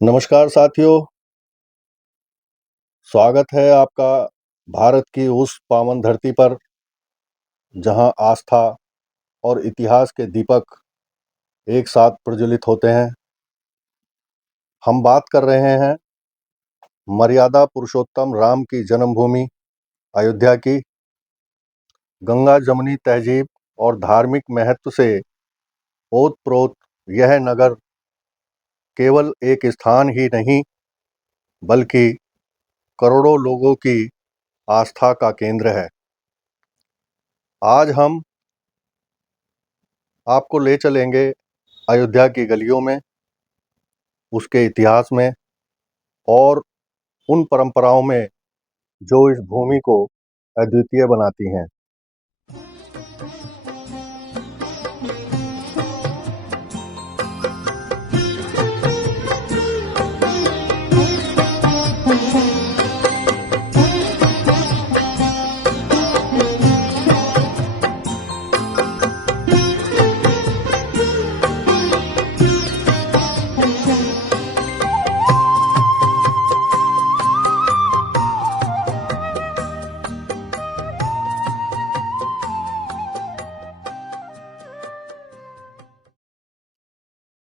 नमस्कार साथियों, स्वागत है आपका भारत की उस पावन धरती पर जहां आस्था और इतिहास के दीपक एक साथ प्रज्वलित होते हैं। हम बात कर रहे हैं मर्यादा पुरुषोत्तम राम की जन्मभूमि अयोध्या की। गंगा जमुनी तहजीब और धार्मिक महत्व से ओतप्रोत यह नगर केवल एक स्थान ही नहीं बल्कि करोड़ों लोगों की आस्था का केंद्र है। आज हम आपको ले चलेंगे अयोध्या की गलियों में, उसके इतिहास में और उन परंपराओं में जो इस भूमि को अद्वितीय बनाती हैं।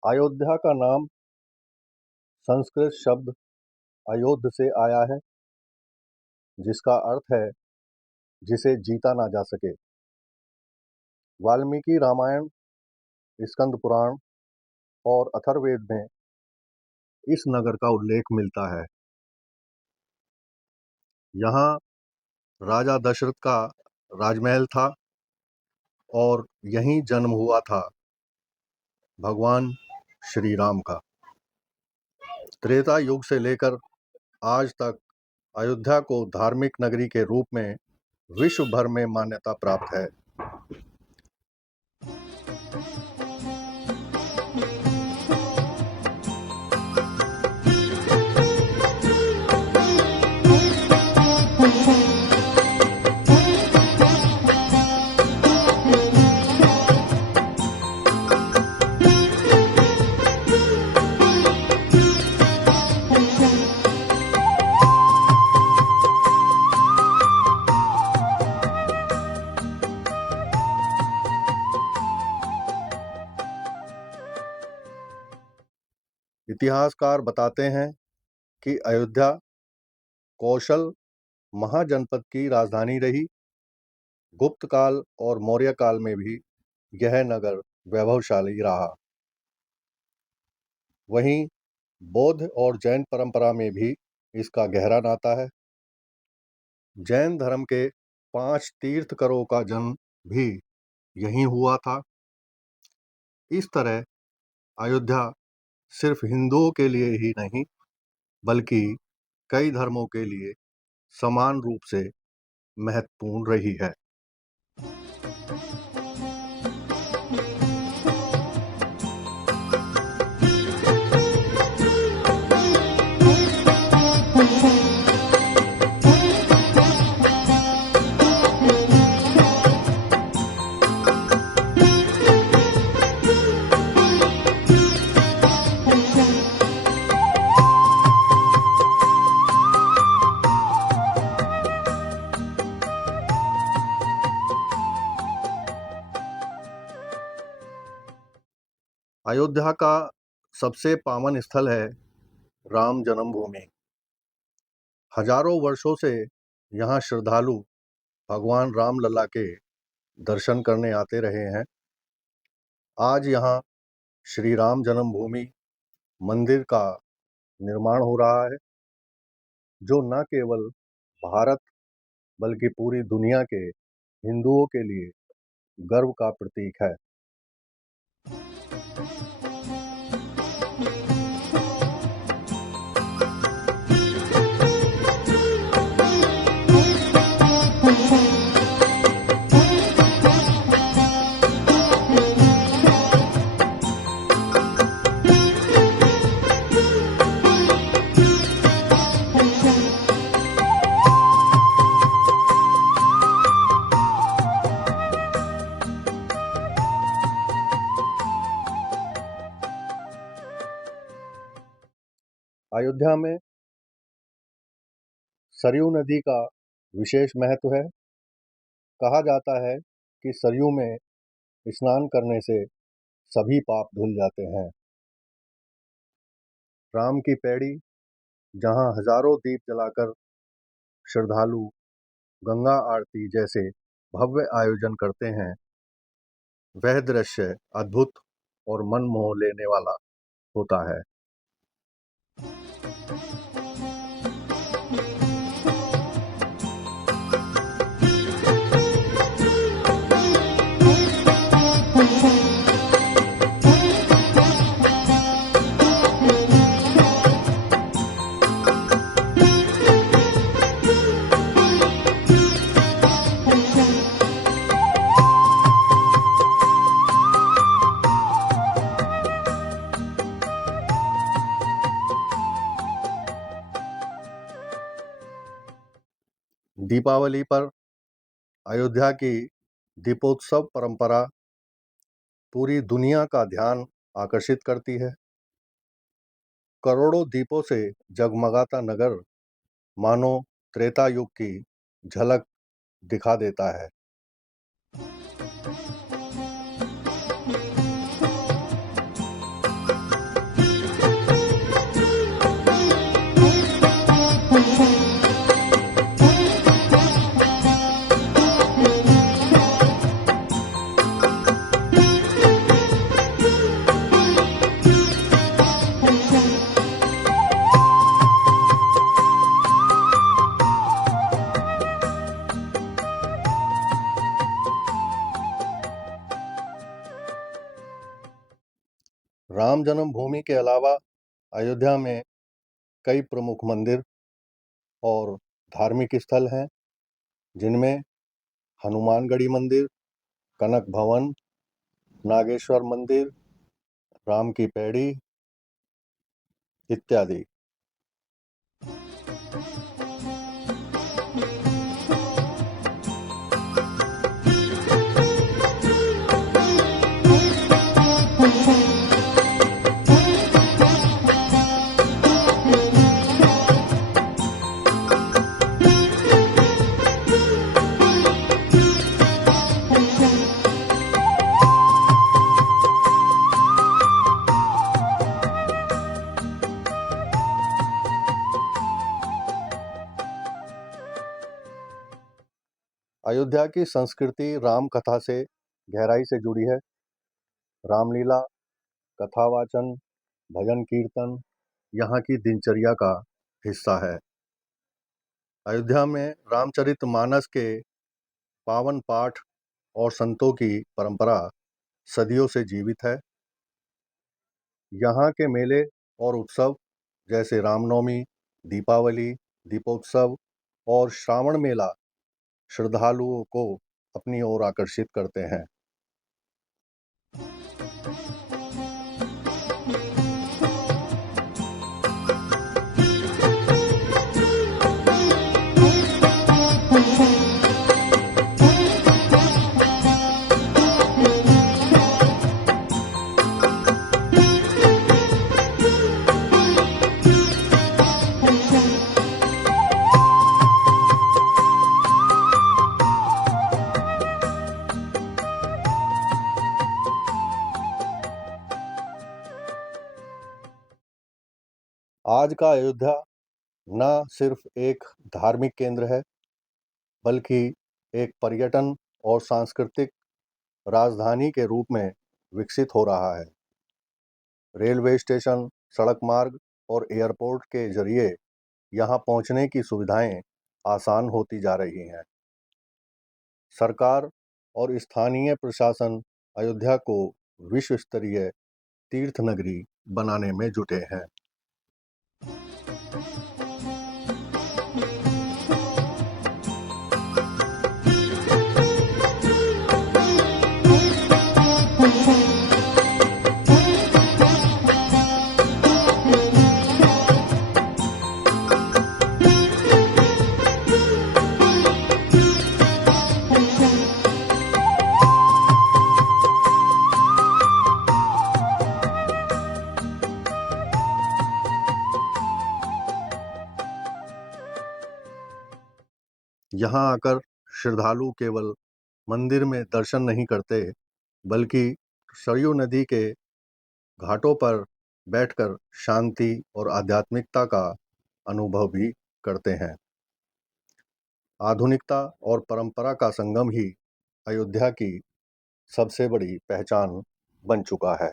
अयोध्या का नाम संस्कृत शब्द अयोध्य से आया है, जिसका अर्थ है जिसे जीता ना जा सके। वाल्मीकि रामायण, स्कंद पुराण और अथर्ववेद में इस नगर का उल्लेख मिलता है। यहाँ राजा दशरथ का राजमहल था और यहीं जन्म हुआ था भगवान श्री राम का। त्रेता युग से लेकर आज तक अयोध्या को धार्मिक नगरी के रूप में विश्व भर में मान्यता प्राप्त है। इतिहासकार बताते हैं कि अयोध्या कौशल महाजनपद की राजधानी रही। गुप्त काल और मौर्य काल में भी यह नगर वैभवशाली रहा। वहीं बौद्ध और जैन परंपरा में भी इसका गहरा नाता है। जैन धर्म के 5 तीर्थकरों का जन्म भी यहीं हुआ था। इस तरह अयोध्या सिर्फ हिंदुओं के लिए ही नहीं बल्कि कई धर्मों के लिए समान रूप से महत्वपूर्ण रही है। अयोध्या का सबसे पावन स्थल है राम जन्मभूमि। हजारों वर्षों से यहाँ श्रद्धालु भगवान राम लला के दर्शन करने आते रहे हैं। आज यहाँ श्री राम जन्मभूमि मंदिर का निर्माण हो रहा है, जो न केवल भारत बल्कि पूरी दुनिया के हिंदुओं के लिए गर्व का प्रतीक है। अयोध्या में सरयू नदी का विशेष महत्व है। कहा जाता है कि सरयू में स्नान करने से सभी पाप धुल जाते हैं। राम की पैड़ी, जहां हजारों दीप जलाकर श्रद्धालु गंगा आरती जैसे भव्य आयोजन करते हैं, वह दृश्य अद्भुत और मन मोह लेने वाला होता है। दीपावली पर अयोध्या की दीपोत्सव परंपरा पूरी दुनिया का ध्यान आकर्षित करती है। करोड़ों दीपों से जगमगाता नगर मानो त्रेता युग की झलक दिखा देता है। राम जन्मभूमि के अलावा अयोध्या में कई प्रमुख मंदिर और धार्मिक स्थल हैं, जिनमें हनुमानगढ़ी मंदिर, कनक भवन, नागेश्वर मंदिर, राम की पैड़ी इत्यादि। अयोध्या की संस्कृति राम कथा से गहराई से जुड़ी है। रामलीला, कथावाचन, भजन कीर्तन यहाँ की दिनचर्या का हिस्सा है। अयोध्या में रामचरितमानस के पावन पाठ और संतों की परंपरा सदियों से जीवित है। यहाँ के मेले और उत्सव जैसे रामनवमी, दीपावली, दीपोत्सव और श्रावण मेला श्रद्धालुओं को अपनी ओर आकर्षित करते हैं। आज का अयोध्या न सिर्फ एक धार्मिक केंद्र है, बल्कि एक पर्यटन और सांस्कृतिक राजधानी के रूप में विकसित हो रहा है। रेलवे स्टेशन, सड़क मार्ग और एयरपोर्ट के जरिए यहाँ पहुँचने की सुविधाएं आसान होती जा रही हैं। सरकार और स्थानीय प्रशासन अयोध्या को विश्व स्तरीय तीर्थ नगरी बनाने में जुटे हैं। यहाँ आकर श्रद्धालु केवल मंदिर में दर्शन नहीं करते, बल्कि सरयू नदी के घाटों पर बैठकर शांति और आध्यात्मिकता का अनुभव भी करते हैं। आधुनिकता और परंपरा का संगम ही अयोध्या की सबसे बड़ी पहचान बन चुका है।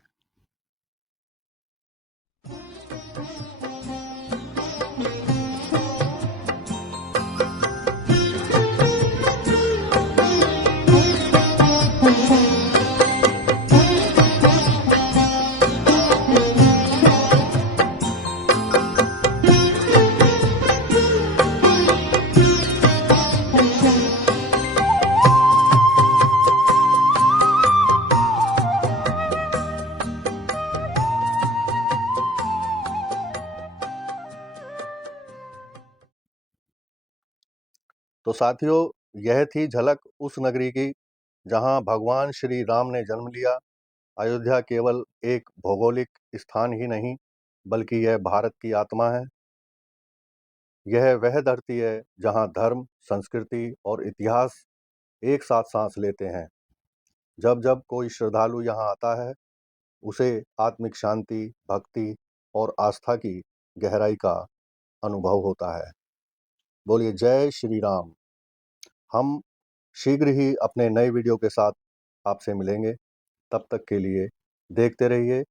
तो साथियों, यह थी झलक उस नगरी की जहां भगवान श्री राम ने जन्म लिया। अयोध्या केवल एक भौगोलिक स्थान ही नहीं, बल्कि यह भारत की आत्मा है। यह वह धरती है जहां धर्म, संस्कृति और इतिहास एक साथ सांस लेते हैं। जब जब कोई श्रद्धालु यहाँ आता है, उसे आत्मिक शांति, भक्ति और आस्था की गहराई का अनुभव होता है। बोलिए जय श्री राम। हम शीघ्र ही अपने नए वीडियो के साथ आपसे मिलेंगे। तब तक के लिए देखते रहिए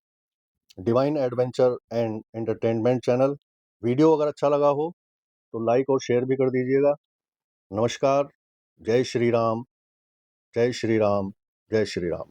divine adventure and entertainment channel. Video अगर अच्छा लगा हो तो लाइक और शेयर भी कर दीजिएगा। नमस्कार। जय श्री राम, जय श्री राम, जय श्री राम।